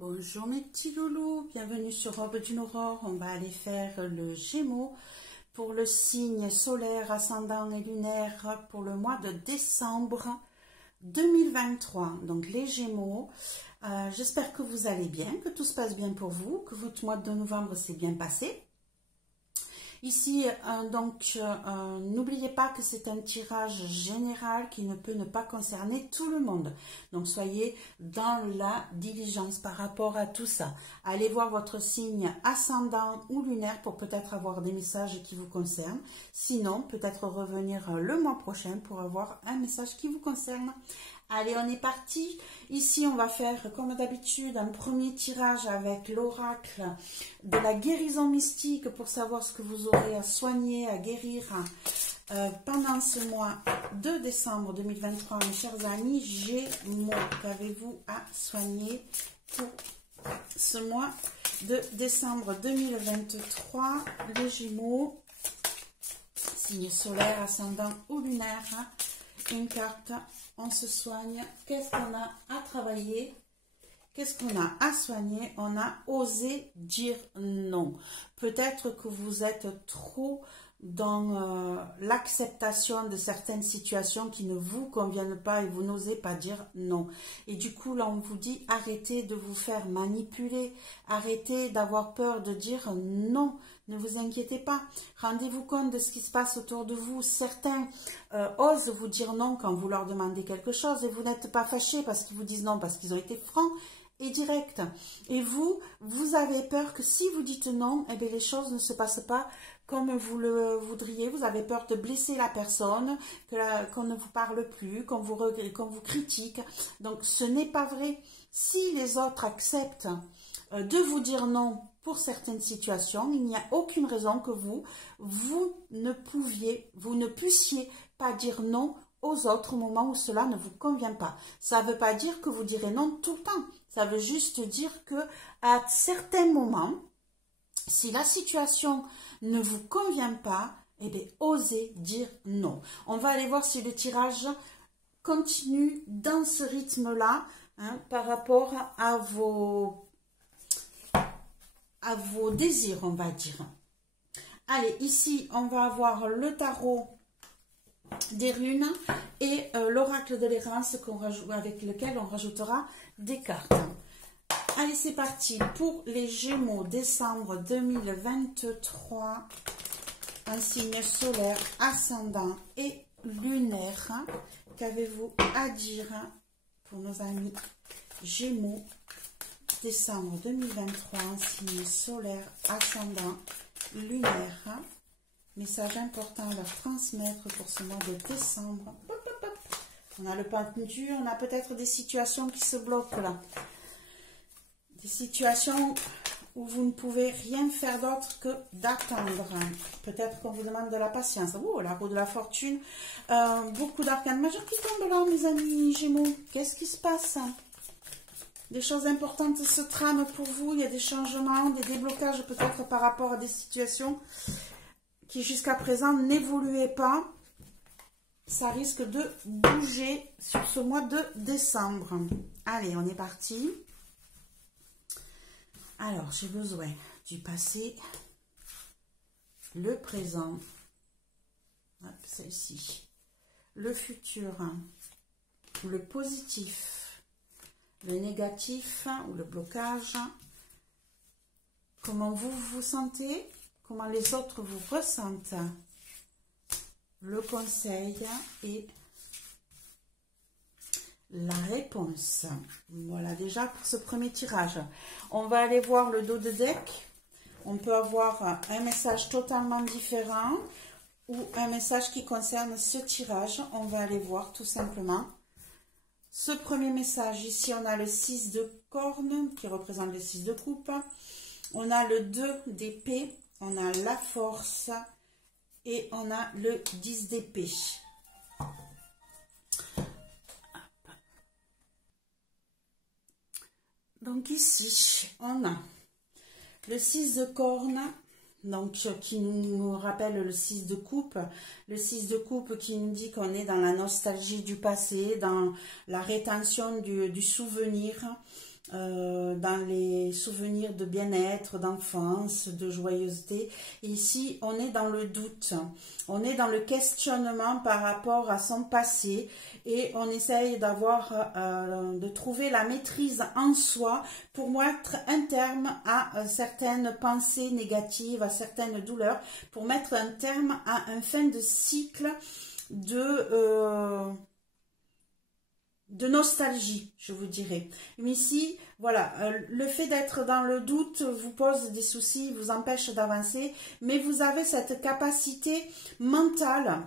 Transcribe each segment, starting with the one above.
Bonjour mes petits loulous, bienvenue sur Robe d'une Aurore. On va aller faire le Gémeaux pour le signe solaire, ascendant et lunaire pour le mois de décembre 2023. Donc les Gémeaux, j'espère que vous allez bien, que tout se passe bien pour vous, que votre mois de novembre s'est bien passé. Ici, n'oubliez pas que c'est un tirage général qui ne peut ne pas concerner tout le monde. Donc, soyez dans la diligence par rapport à tout ça. Allez voir votre signe ascendant ou lunaire pour peut-être avoir des messages qui vous concernent. Sinon, peut-être revenir le mois prochain pour avoir un message qui vous concerne. Allez, on est parti. Ici, on va faire, comme d'habitude, un premier tirage avec l'oracle de la guérison mystique pour savoir ce que vous aurez à soigner, à guérir pendant ce mois de décembre 2023. Mes chers amis, Gémeaux, qu'avez-vous à soigner pour ce mois de décembre 2023? Les Gémeaux, signe solaire, ascendant ou lunaire, une carte. On se soigne. Qu'est-ce qu'on a à travailler? Qu'est-ce qu'on a à soigner? On a osé dire non. Peut-être que vous êtes trop dans l'acceptation de certaines situations qui ne vous conviennent pas et vous n'osez pas dire non. Et du coup, là, on vous dit arrêtez de vous faire manipuler, arrêtez d'avoir peur de dire non. Ne vous inquiétez pas, rendez-vous compte de ce qui se passe autour de vous. Certains osent vous dire non quand vous leur demandez quelque chose et vous n'êtes pas fâché parce qu'ils vous disent non, parce qu'ils ont été francs et directs. Et vous avez peur que si vous dites non, eh bien, les choses ne se passent pas comme vous le voudriez. Vous avez peur de blesser la personne, qu'on ne vous parle plus, qu'on vous critique. Donc, ce n'est pas vrai. Si les autres acceptent de vous dire non pour certaines situations, il n'y a aucune raison que vous ne puissiez pas dire non aux autres au moment où cela ne vous convient pas. Ça ne veut pas dire que vous direz non tout le temps. Ça veut juste dire que à certains moments, si la situation ne vous convient pas, eh bien, osez dire non. On va aller voir si le tirage continue dans ce rythme-là, par rapport à vos désirs, on va dire. Allez, ici, on va avoir le tarot des runes et l'oracle de l'errance avec lequel on rajoutera des cartes. Allez, c'est parti pour les Gémeaux, décembre 2023, un signe solaire, ascendant et lunaire. Qu'avez-vous à dire pour nos amis Gémeaux, décembre 2023, un signe solaire, ascendant, lunaire? Message important à leur transmettre pour ce mois de décembre. On a le pendu, on a peut-être des situations qui se bloquent là. Des situations où vous ne pouvez rien faire d'autre que d'attendre. Peut-être qu'on vous demande de la patience. Oh, la roue de la fortune. Beaucoup d'arcanes majeurs qui tombent là, mes amis Gémeaux. Qu'est-ce qui se passe? Des choses importantes se trament pour vous. Il y a des changements, des déblocages peut-être par rapport à des situations qui jusqu'à présent n'évoluaient pas. Ça risque de bouger sur ce mois de décembre. Allez, on est parti. Alors, j'ai besoin du passé, le présent, celle-ci, le futur, le positif, le négatif ou le blocage, comment vous vous sentez, comment les autres vous ressentent, le conseil et la réponse. Voilà déjà pour ce premier tirage. On va aller voir le dos de deck. On peut avoir un message totalement différent ou un message qui concerne ce tirage. On va aller voir tout simplement ce premier message. Ici, on a le 6 de cornes qui représente le 6 de coupe. On a le 2 d'épée. On a la force et on a le 10 d'épée. Donc ici, on a le 6 de corne, donc qui nous rappelle le 6 de coupe. Le 6 de coupe qui nous dit qu'on est dans la nostalgie du passé, dans la rétention du souvenir. dans les souvenirs de bien-être, d'enfance, de joyeuseté. Et ici, on est dans le doute, on est dans le questionnement par rapport à son passé et on essaye de trouver la maîtrise en soi pour mettre un terme à certaines pensées négatives, à certaines douleurs, pour mettre un terme à un fin de cycle de nostalgie, je vous dirais. Mais ici, voilà, le fait d'être dans le doute vous pose des soucis, vous empêche d'avancer, mais vous avez cette capacité mentale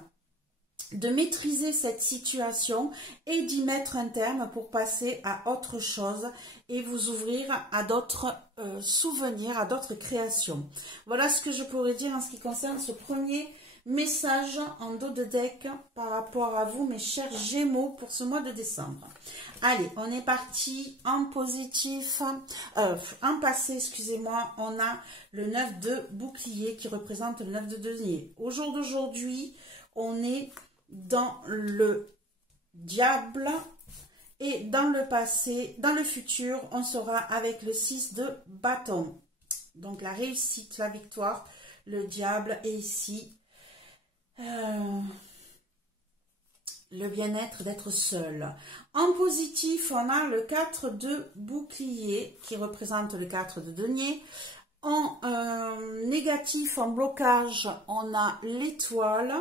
de maîtriser cette situation et d'y mettre un terme pour passer à autre chose et vous ouvrir à d'autres souvenirs, à d'autres créations. Voilà ce que je pourrais dire en ce qui concerne ce premier message en dos de deck par rapport à vous, mes chers Gémeaux, pour ce mois de décembre. Allez, on est parti en positif, en passé, excusez-moi, on a le 9 de bouclier qui représente le 9 de denier. Au jour d'aujourd'hui, on est dans le diable et dans le passé, dans le futur, on sera avec le 6 de bâton. Donc la réussite, la victoire, le diable et ici le bien-être d'être seul. En positif, on a le 4 de bouclier qui représente le 4 de denier. En négatif, en blocage, on a l'étoile.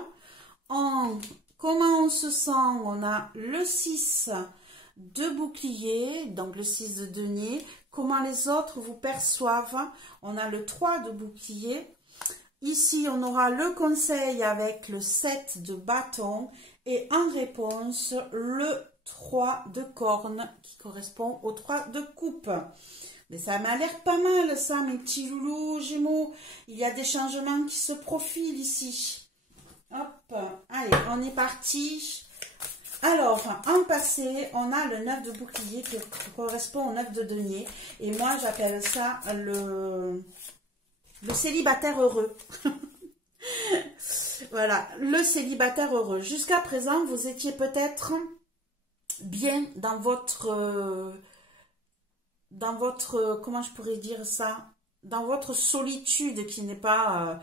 En comment on se sent, on a le 6 de bouclier, donc le 6 de denier. Comment les autres vous perçoivent, on a le 3 de bouclier. Ici, on aura le conseil avec le 7 de bâton et en réponse, le 3 de corne qui correspond au 3 de coupe. Mais ça m'a l'air pas mal ça, mes petits loulous Gémeaux. Il y a des changements qui se profilent ici. Hop, allez, on est parti. Alors, en passé, on a le 9 de bouclier qui correspond au 9 de denier. Et moi, j'appelle ça le célibataire heureux. Voilà, le célibataire heureux. Jusqu'à présent, vous étiez peut-être bien dans votre, comment je pourrais dire ça, dans votre solitude qui n'est pas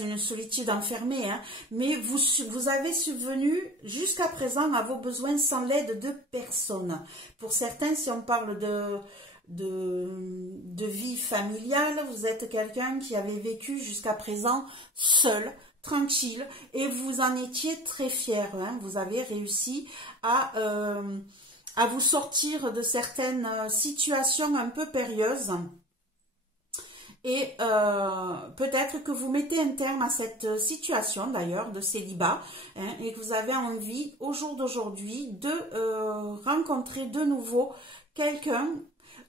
une solitude enfermée, hein, mais vous avez subvenu jusqu'à présent à vos besoins sans l'aide de personne. Pour certains, si on parle de vie familiale, vous êtes quelqu'un qui avait vécu jusqu'à présent seul, tranquille, et vous en étiez très fier, hein. Vous avez réussi à vous sortir de certaines situations un peu périlleuses. Et peut-être que vous mettez un terme à cette situation d'ailleurs de célibat, hein, et que vous avez envie au jour d'aujourd'hui de rencontrer de nouveau quelqu'un,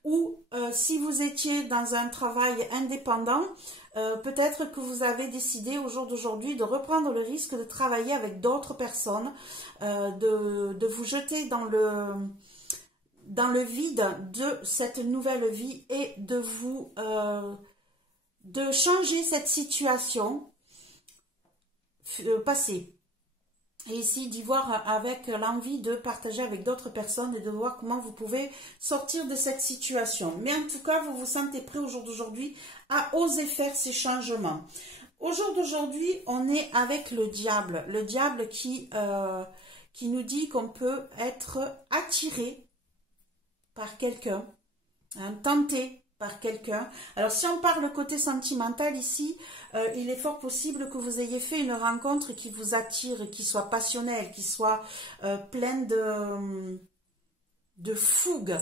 ou si vous étiez dans un travail indépendant, peut-être que vous avez décidé au jour d'aujourd'hui de reprendre le risque de travailler avec d'autres personnes, de vous jeter dans le vide de cette nouvelle vie et de changer cette situation passée. Et ici, d'y voir avec l'envie de partager avec d'autres personnes et de voir comment vous pouvez sortir de cette situation. Mais en tout cas, vous vous sentez prêt au jour d'aujourd'hui à oser faire ces changements. Au jour d'aujourd'hui, on est avec le diable. Le diable qui nous dit qu'on peut être attiré par quelqu'un, hein, tenté par quelqu'un. Alors, si on parle côté sentimental ici, il est fort possible que vous ayez fait une rencontre qui vous attire, qui soit passionnelle, qui soit pleine de fougue.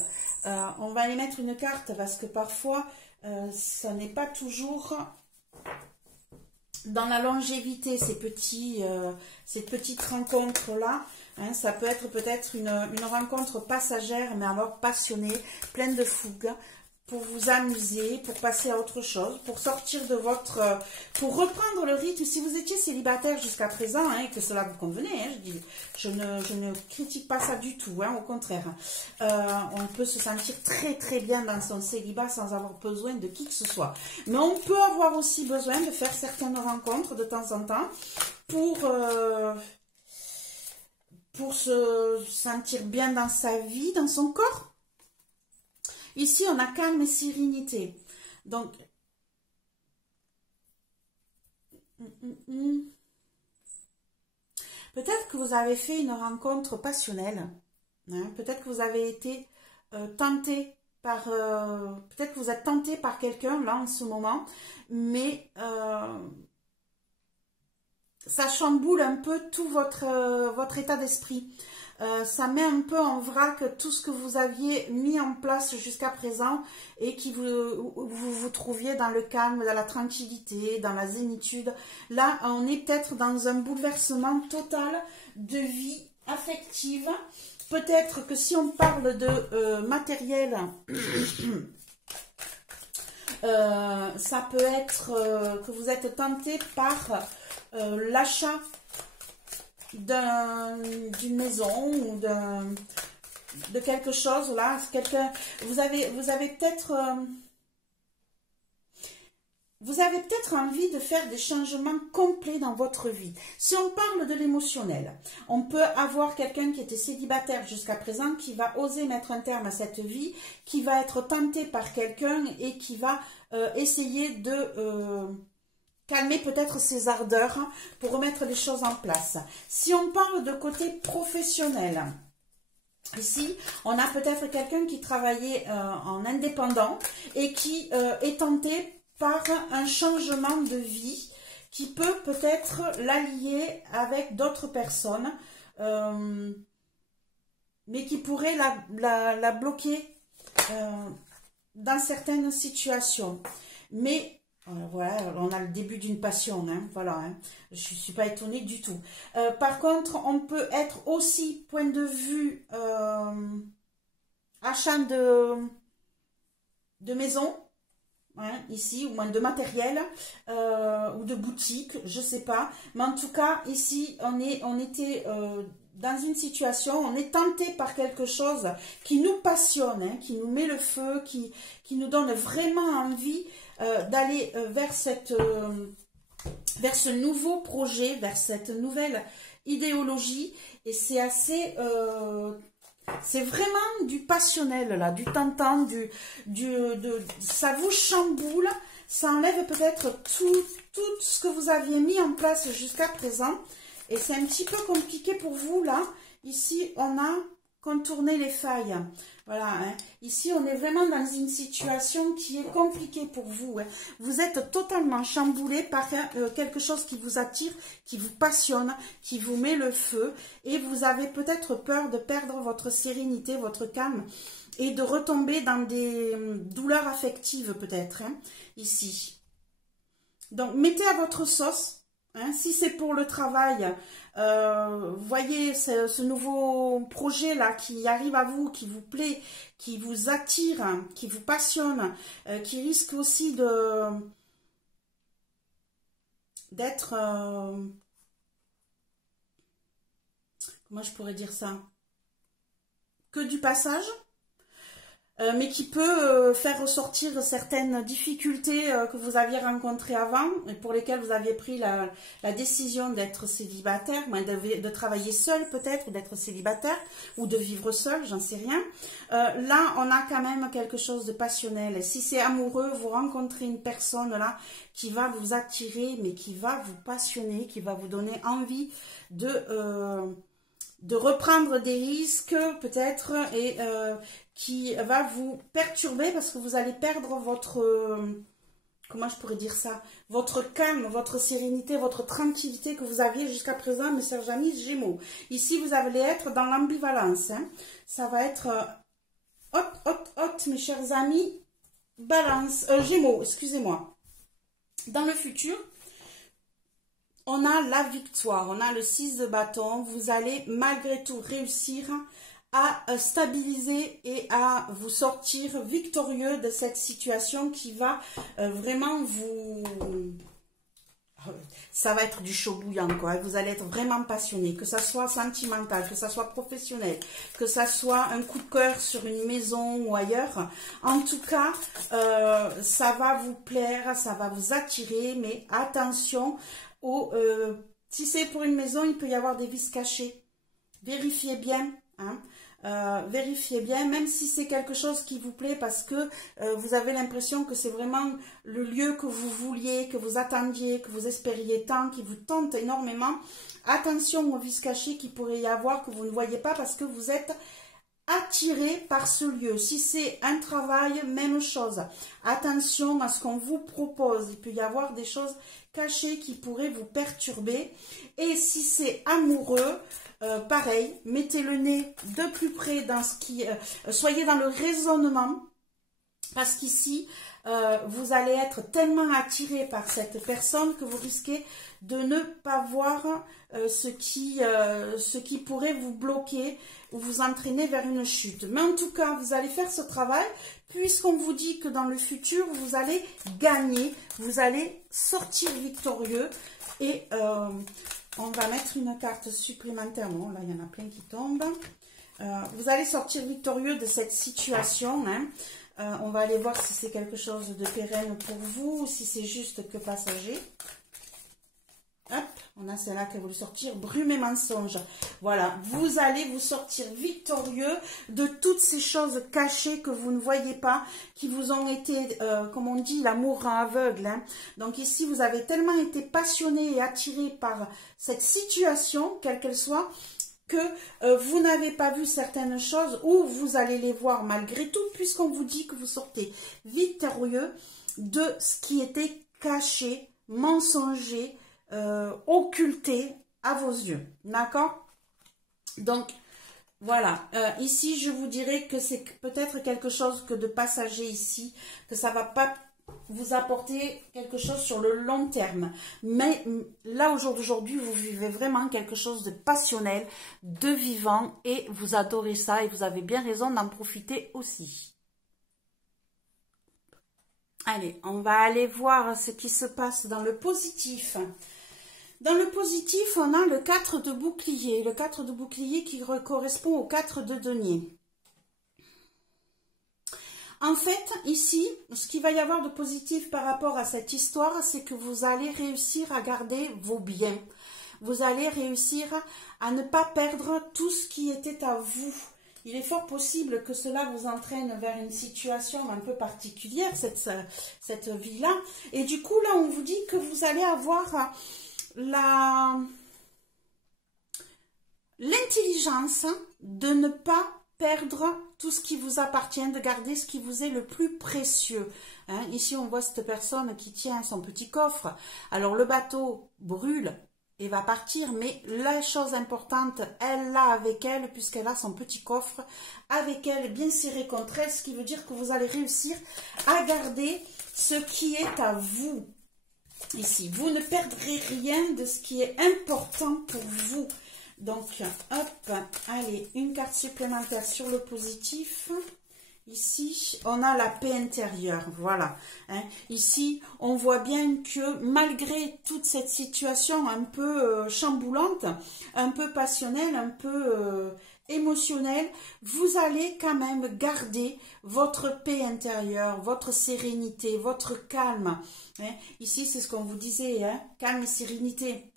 On va aller mettre une carte parce que parfois, ça n'est pas toujours dans la longévité, ces petites rencontres-là. Hein, ça peut être peut-être une rencontre passagère, mais alors passionnée, pleine de fougue, pour vous amuser, pour passer à autre chose, pour sortir de pour reprendre le rythme. Si vous étiez célibataire jusqu'à présent, hein, et que cela vous convenait, hein, je ne critique pas ça du tout, hein, au contraire. On peut se sentir très très bien dans son célibat sans avoir besoin de qui que ce soit. Mais on peut avoir aussi besoin de faire certaines rencontres de temps en temps pour se sentir bien dans sa vie, dans son corps. Ici, on a calme et sérénité. Donc, peut-être que vous avez fait une rencontre passionnelle. Hein, peut-être que vous avez été tenté par... peut-être que vous êtes tenté par quelqu'un, là, en ce moment. Mais ça chamboule un peu tout votre état d'esprit. Ça met un peu en vrac tout ce que vous aviez mis en place jusqu'à présent et qui vous trouviez dans le calme, dans la tranquillité, dans la zénitude. Là, on est peut-être dans un bouleversement total de vie affective. Peut-être que si on parle de matériel, ça peut être que vous êtes tenté par l'achat d'une maison ou de quelque chose là. Vous avez peut-être envie de faire des changements complets dans votre vie. Si on parle de l'émotionnel, on peut avoir quelqu'un qui était célibataire jusqu'à présent, qui va oser mettre un terme à cette vie, qui va être tenté par quelqu'un et qui va essayer de calmer peut-être ses ardeurs pour remettre les choses en place. Si on parle de côté professionnel, ici, on a peut-être quelqu'un qui travaillait en indépendant et qui est tenté par un changement de vie qui peut peut-être l'allier avec d'autres personnes, mais qui pourrait la bloquer dans certaines situations. Mais voilà, on a le début d'une passion, hein, voilà, hein, je ne suis pas étonnée du tout. Par contre, on peut être aussi, point de vue achat de maison, hein, ici, ou moins de matériel, ou de boutique, je ne sais pas. Mais en tout cas, ici, on était dans une situation, on est tenté par quelque chose qui nous passionne, hein, qui nous met le feu, qui nous donne vraiment envie d'aller vers ce nouveau projet, vers cette nouvelle idéologie. Et c'est assez... c'est vraiment du passionnel, là, du tentant, ça vous chamboule, ça enlève peut-être tout ce que vous aviez mis en place jusqu'à présent. Et c'est un petit peu compliqué pour vous, là. Ici, on a contourné les failles. Voilà, hein. Ici, on est vraiment dans une situation qui est compliquée pour vous. Hein. Vous êtes totalement chamboulé par quelque chose qui vous attire, qui vous passionne, qui vous met le feu. Et vous avez peut-être peur de perdre votre sérénité, votre calme et de retomber dans des douleurs affectives peut-être, hein, ici. Donc, mettez à votre sauce. Hein, si c'est pour le travail, voyez ce nouveau projet là qui arrive à vous, qui vous plaît, qui vous attire, qui vous passionne, qui risque aussi d'être, comment je pourrais dire ça, que du passage. Mais qui peut faire ressortir certaines difficultés que vous aviez rencontrées avant et pour lesquelles vous aviez pris la décision d'être célibataire, de travailler seul peut-être, ou d'être célibataire, ou de vivre seul, j'en sais rien. Là, on a quand même quelque chose de passionnel. Et si c'est amoureux, vous rencontrez une personne là qui va vous attirer, mais qui va vous passionner, qui va vous donner envie de reprendre des risques peut-être et qui va vous perturber parce que vous allez perdre votre, comment je pourrais dire ça, votre calme, votre sérénité, votre tranquillité que vous aviez jusqu'à présent, mes chers amis Gémeaux. Ici, vous allez être dans l'ambivalence. Hein. Ça va être hot, mes chers amis, Balance, Gémeaux, excusez-moi. Dans le futur, on a la victoire, on a le 6 de bâton. Vous allez malgré tout réussir à stabiliser et à vous sortir victorieux de cette situation qui va vraiment vous... Ça va être du chaud bouillant, quoi. Vous allez être vraiment passionné, que ça soit sentimental, que ça soit professionnel, que ça soit un coup de cœur sur une maison ou ailleurs. En tout cas, ça va vous plaire, ça va vous attirer, mais attention... si c'est pour une maison, il peut y avoir des vices cachés. Vérifiez bien. Hein. Vérifiez bien, même si c'est quelque chose qui vous plaît, parce que vous avez l'impression que c'est vraiment le lieu que vous vouliez, que vous attendiez, que vous espériez tant, qui vous tente énormément. Attention aux vices cachés qu'il pourrait y avoir, que vous ne voyez pas, parce que vous êtes attiré par ce lieu. Si c'est un travail, même chose. Attention à ce qu'on vous propose. Il peut y avoir des choses cachées qui pourraient vous perturber. Et si c'est amoureux, pareil, mettez le nez de plus près dans ce qui... soyez dans le raisonnement, parce qu'ici, vous allez être tellement attiré par cette personne que vous risquez de ne pas voir ce qui pourrait vous bloquer ou vous entraîner vers une chute. Mais en tout cas, vous allez faire ce travail, puisqu'on vous dit que dans le futur, vous allez gagner, vous allez sortir victorieux. Et on va mettre une carte supplémentaire. Bon, là, il y en a plein qui tombent. Vous allez sortir victorieux de cette situation, hein. On va aller voir si c'est quelque chose de pérenne pour vous ou si c'est juste que passager. Hop, on a celle-là qui a voulu sortir, brume et mensonge. Voilà, vous allez vous sortir victorieux de toutes ces choses cachées que vous ne voyez pas, qui vous ont été, comme on dit, l'amour rend aveugle, hein. Donc ici, vous avez tellement été passionné et attiré par cette situation, quelle qu'elle soit, que vous n'avez pas vu certaines choses ou vous allez les voir malgré tout, puisqu'on vous dit que vous sortez victorieux de ce qui était caché, mensonger, occulté à vos yeux. D'accord? Donc, voilà. Ici, je vous dirais que c'est peut-être quelque chose que de passager ici, que ça va pas vous apporter quelque chose sur le long terme. Mais là, au jour d'aujourd'hui, vous vivez vraiment quelque chose de passionnel, de vivant, et vous adorez ça, et vous avez bien raison d'en profiter aussi. Allez, on va aller voir ce qui se passe dans le positif. Dans le positif, on a le 4 de bouclier. Le 4 de bouclier qui correspond au 4 de denier. En fait, ici, ce qu'il va y avoir de positif par rapport à cette histoire, c'est que vous allez réussir à garder vos biens. Vous allez réussir à ne pas perdre tout ce qui était à vous. Il est fort possible que cela vous entraîne vers une situation un peu particulière, cette vie-là. Et du coup, là, on vous dit que vous allez avoir l'intelligence de ne pas perdre tout ce qui vous appartient, de garder ce qui vous est le plus précieux. Hein, ici, on voit cette personne qui tient son petit coffre. Alors, le bateau brûle et va partir, mais la chose importante, elle l'a avec elle, puisqu'elle a son petit coffre avec elle, bien serré contre elle, ce qui veut dire que vous allez réussir à garder ce qui est à vous. Ici, vous ne perdrez rien de ce qui est important pour vous. Donc, hop, allez, une carte supplémentaire sur le positif. Ici, on a la paix intérieure, voilà. Hein. Ici, on voit bien que malgré toute cette situation un peu chamboulante, un peu passionnelle, un peu émotionnelle, vous allez quand même garder votre paix intérieure, votre sérénité, votre calme. Hein. Ici, c'est ce qu'on vous disait, hein, calme et sérénité.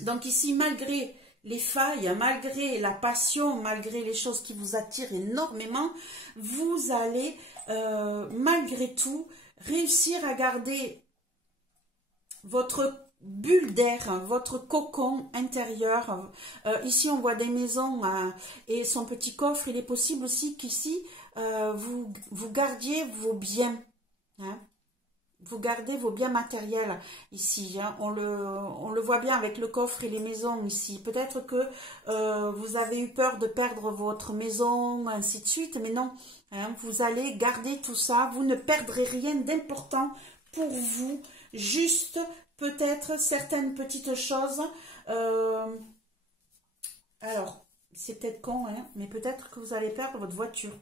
Donc ici, malgré les failles, malgré la passion, malgré les choses qui vous attirent énormément, vous allez malgré tout réussir à garder votre bulle d'air, votre cocon intérieur. Ici, on voit des maisons et son petit coffre. Il est possible aussi qu'ici, vous gardiez vos biens. Hein. Vous gardez vos biens matériels ici, hein. On le voit bien avec le coffre et les maisons ici. Peut-être que vous avez eu peur de perdre votre maison, ainsi de suite, mais non, hein, vous allez garder tout ça. Vous ne perdrez rien d'important pour vous, juste peut-être certaines petites choses. Alors, c'est peut-être con, hein, mais peut-être que vous allez perdre votre voiture.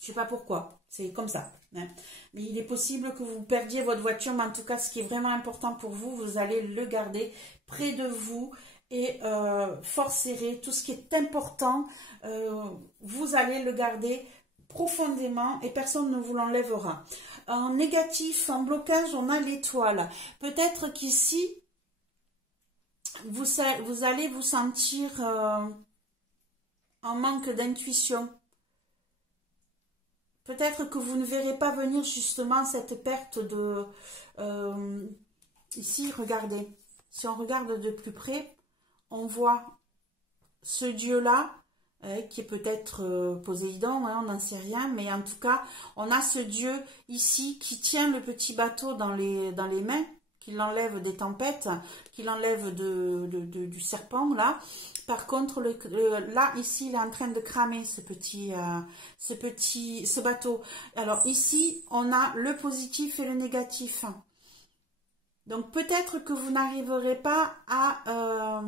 Je ne sais pas pourquoi, c'est comme ça. Hein. Mais il est possible que vous perdiez votre voiture, mais en tout cas, ce qui est vraiment important pour vous, vous allez le garder près de vous et fort serré. Tout ce qui est important, vous allez le garder profondément et personne ne vous l'enlèvera. En négatif, en blocage, on a l'étoile. Peut-être qu'ici, vous allez vous sentir... en manque d'intuition. Peut-être que vous ne verrez pas venir justement cette perte de... ici, regardez. Si on regarde de plus près, on voit ce dieu-là, qui est peut-être Poséidon, hein, on n'en sait rien. Mais en tout cas, on a ce dieu ici qui tient le petit bateau dans les mains, qui l'enlève des tempêtes, qui l'enlève du serpent, là. Par contre, là, ici, il est en train de cramer ce bateau. Alors, ici, on a le positif et le négatif. Donc, peut-être que vous n'arriverez pas à...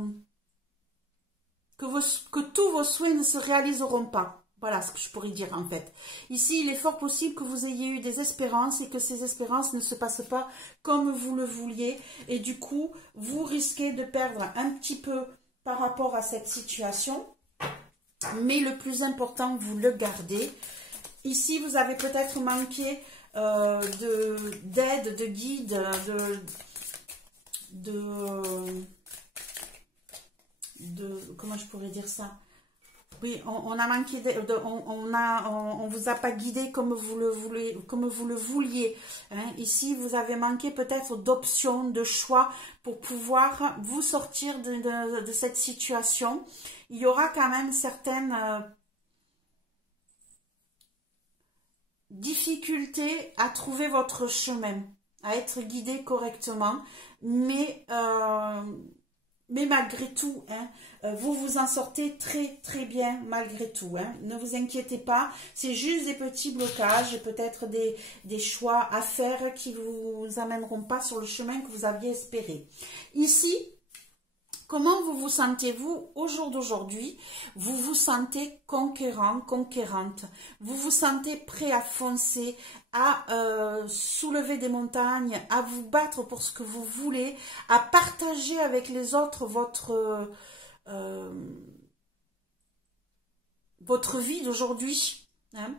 que tous vos souhaits ne se réaliseront pas. Voilà ce que je pourrais dire, en fait. Ici, il est fort possible que vous ayez eu des espérances et que ces espérances ne se passent pas comme vous le vouliez. Et du coup, vous risquez de perdre un petit peu par rapport à cette situation, mais le plus important, vous le gardez. Ici, vous avez peut-être manqué d'aide, de guide, comment je pourrais dire ça? Oui, on a manqué, on vous a pas guidé comme vous le vouliez. Hein. Ici, vous avez manqué peut-être d'options, de choix pour pouvoir vous sortir de cette situation. Il y aura quand même certaines difficultés à trouver votre chemin, à être guidé correctement, mais malgré tout, hein, vous vous en sortez très bien malgré tout. Hein. Ne vous inquiétez pas, c'est juste des petits blocages, peut-être des choix à faire qui ne vous amèneront pas sur le chemin que vous aviez espéré. Ici, comment vous vous sentez-vous au jour d'aujourd'hui? Vous vous sentez conquérant, conquérante. Vous vous sentez prêt à foncer, à soulever des montagnes, à vous battre pour ce que vous voulez, à partager avec les autres votre vie d'aujourd'hui. Hein.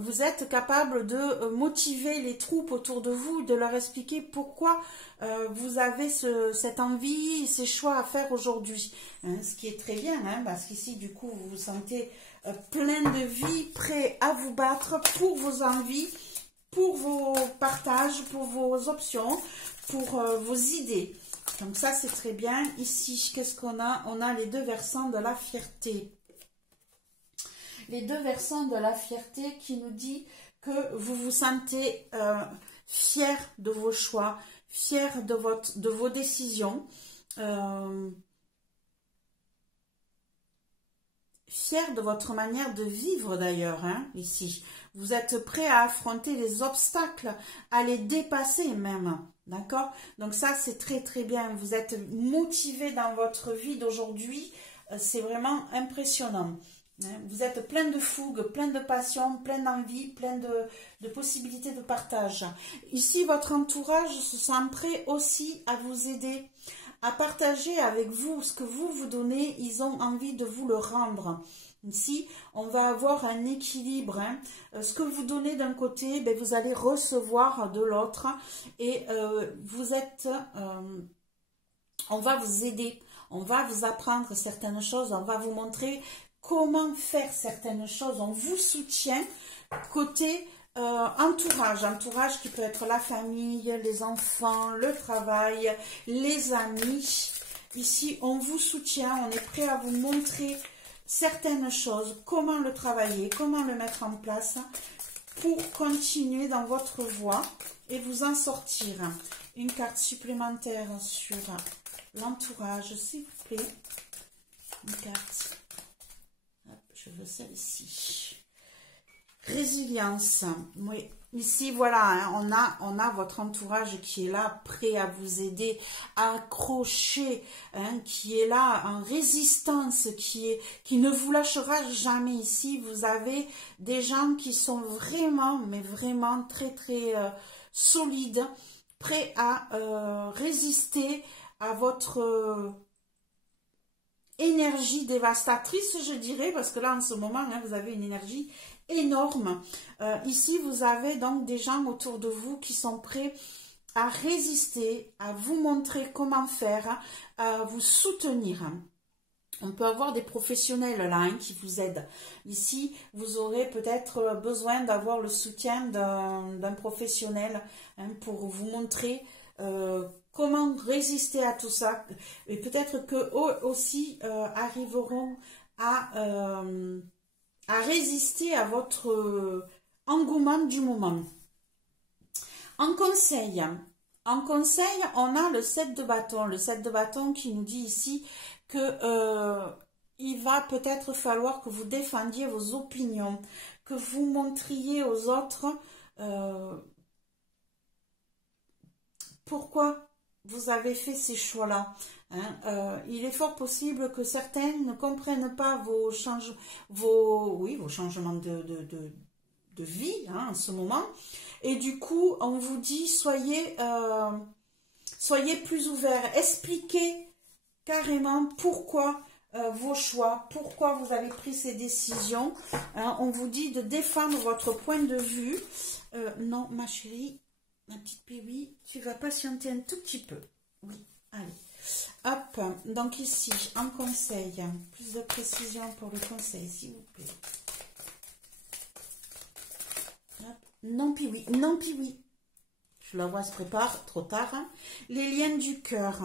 Vous êtes capable de motiver les troupes autour de vous, de leur expliquer pourquoi vous avez cette envie, ces choix à faire aujourd'hui. Hein, ce qui est très bien, hein, parce qu'ici, du coup, vous vous sentez plein de vie, prêt à vous battre pour vos envies, pour vos partages, pour vos options, pour vos idées. Donc ça, c'est très bien. Ici, qu'est-ce qu'on a? On a les deux versants de la fierté. Les deux versants de la fierté qui nous dit que vous vous sentez fier de vos choix, fier de vos décisions, fier de votre manière de vivre d'ailleurs, hein, ici. Vous êtes prêt à affronter les obstacles, à les dépasser même, d'accord? Donc ça, c'est très bien. Vous êtes motivé dans votre vie d'aujourd'hui, c'est vraiment impressionnant. Vous êtes plein de fougue, plein de passion, plein d'envie, plein de possibilités de partage. Ici, votre entourage se sent prêt aussi à vous aider, à partager avec vous ce que vous donnez. Ils ont envie de vous le rendre. Ici, on va avoir un équilibre. Hein. Ce que vous donnez d'un côté, ben, vous allez recevoir de l'autre. Et on va vous aider. On va vous apprendre certaines choses. On va vous montrer comment faire certaines choses. On vous soutient côté entourage qui peut être la famille, les enfants, le travail, les amis. Ici, on vous soutient, on est prêt à vous montrer certaines choses, comment le travailler, comment le mettre en place pour continuer dans votre voie et vous en sortir. Une carte supplémentaire sur l'entourage, s'il vous plaît. Une carte. Je veux celle-ci. Résilience. Oui. Ici, voilà, hein, on a votre entourage qui est là, prêt à vous aider, accroché, hein, qui est là en résistance, qui ne vous lâchera jamais. Ici, vous avez des gens qui sont vraiment, mais vraiment très solides, prêts à résister à votre énergie dévastatrice, je dirais, parce que là, en ce moment, hein, vous avez une énergie énorme. Ici, vous avez donc des gens autour de vous qui sont prêts à résister, à vous montrer comment faire, à vous soutenir. On peut avoir des professionnels là hein, qui vous aident. Ici, vous aurez peut-être besoin d'avoir le soutien d'un professionnel hein, pour vous montrer comment résister à tout ça. Et peut-être qu'eux aussi arriveront à résister à votre engouement du moment. En conseil, on a le 7 de bâton. Le 7 de bâton qui nous dit ici que il va peut-être falloir que vous défendiez vos opinions, que vous montriez aux autres pourquoi vous avez fait ces choix-là. Hein. Il est fort possible que certains ne comprennent pas vos changements de vie hein, en ce moment. Et du coup, on vous dit, soyez plus ouverts, expliquez carrément pourquoi vos choix, pourquoi vous avez pris ces décisions. Hein, on vous dit de défendre votre point de vue. Non, ma chérie, ma petite Péwi, tu vas patienter un tout petit peu. Oui, allez. Hop, donc ici, en conseil, plus de précision pour le conseil, s'il vous plaît. Hop. Non, Péwi, non, Péwi. Je la vois se prépare, trop tard. Hein. Les liens du cœur.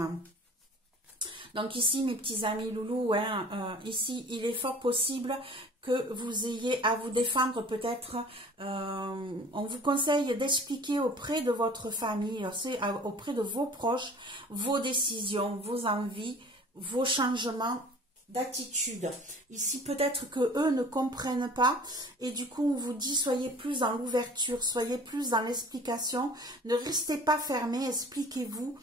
Donc ici, mes petits amis loulous, hein, ici, il est fort possible que vous ayez à vous défendre peut-être. On vous conseille d'expliquer auprès de votre famille, auprès de vos proches, vos décisions, vos envies, vos changements d'attitude. Ici, peut-être que eux ne comprennent pas et du coup, on vous dit, soyez plus dans l'ouverture, soyez plus dans l'explication. Ne restez pas fermés, expliquez-vous.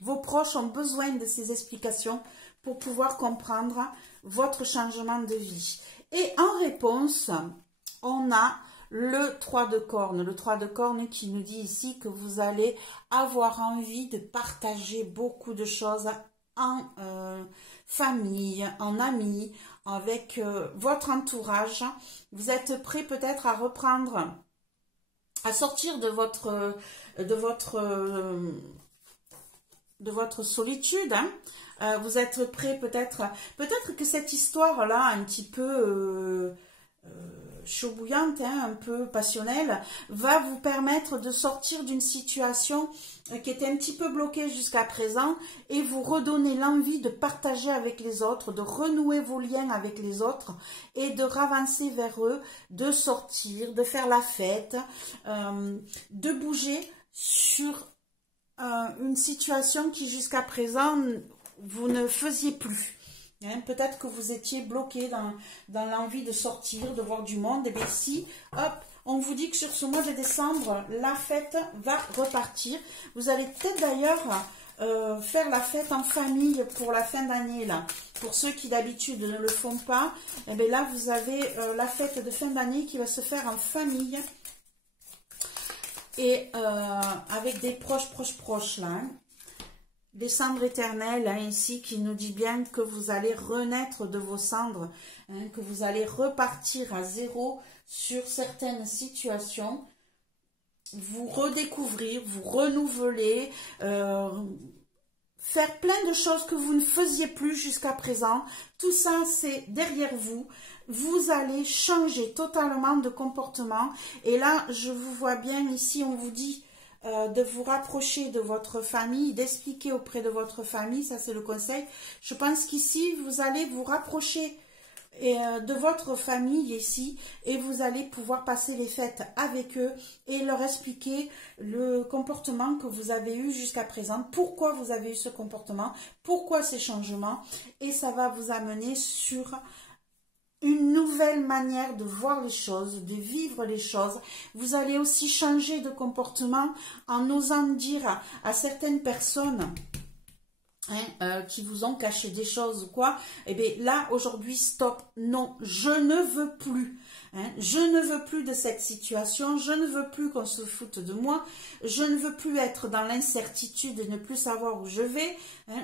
Vos proches ont besoin de ces explications pour pouvoir comprendre votre changement de vie. Et en réponse, on a le 3 de corne. Le 3 de corne qui nous dit ici que vous allez avoir envie de partager beaucoup de choses en famille, en amis, avec votre entourage. Vous êtes prêt peut-être à reprendre, à sortir de votre solitude, hein. Vous êtes prêt peut-être que cette histoire-là, un petit peu chaud bouillante, hein, un peu passionnelle, va vous permettre de sortir d'une situation qui était un petit peu bloquée jusqu'à présent et vous redonner l'envie de partager avec les autres, de renouer vos liens avec les autres et de ravancer vers eux, de sortir, de faire la fête, de bouger sur une situation qui jusqu'à présent vous ne faisiez plus. Hein, peut-être que vous étiez bloqué dans l'envie de sortir, de voir du monde. Et bien ici, hop, on vous dit que sur ce mois de décembre, la fête va repartir. Vous allez peut-être d'ailleurs faire la fête en famille pour la fin d'année là. Pour ceux qui d'habitude ne le font pas, et bien là vous avez la fête de fin d'année qui va se faire en famille. Et avec des proches là. Hein. Des cendres éternelles, hein, ici, qui nous dit bien que vous allez renaître de vos cendres, hein, que vous allez repartir à zéro sur certaines situations, vous redécouvrir, vous renouveler, faire plein de choses que vous ne faisiez plus jusqu'à présent. Tout ça, c'est derrière vous. Vous allez changer totalement de comportement. Et là, je vous vois bien ici, on vous dit de vous rapprocher de votre famille, d'expliquer auprès de votre famille, ça c'est le conseil. Je pense qu'ici, vous allez vous rapprocher de votre famille ici et vous allez pouvoir passer les fêtes avec eux et leur expliquer le comportement que vous avez eu jusqu'à présent, pourquoi vous avez eu ce comportement, pourquoi ces changements, et ça va vous amener sur une nouvelle manière de voir les choses, de vivre les choses. Vous allez aussi changer de comportement en osant dire à certaines personnes qui vous ont caché des choses ou quoi, et bien là, aujourd'hui, stop, non, je ne veux plus. Je ne veux plus de cette situation, je ne veux plus qu'on se foute de moi, je ne veux plus être dans l'incertitude et ne plus savoir où je vais.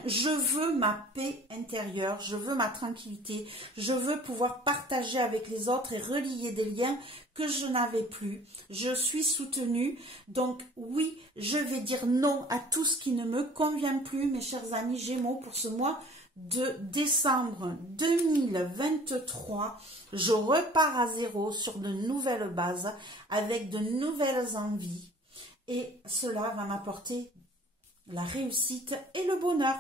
Je veux ma paix intérieure, je veux ma tranquillité, je veux pouvoir partager avec les autres et relier des liens que je n'avais plus. Je suis soutenue, donc oui, je vais dire non à tout ce qui ne me convient plus, mes chers amis Gémeaux, pour ce mois de décembre 2023, je repars à zéro sur de nouvelles bases, avec de nouvelles envies. Et cela va m'apporter la réussite et le bonheur.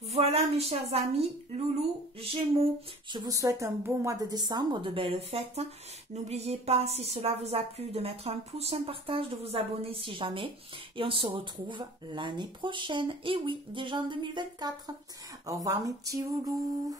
Voilà mes chers amis, loulous, gémeaux. Je vous souhaite un beau mois de décembre, de belles fêtes. N'oubliez pas, si cela vous a plu, de mettre un pouce, un partage, de vous abonner si jamais. Et on se retrouve l'année prochaine. Et oui, déjà en 2024. Au revoir mes petits loulous.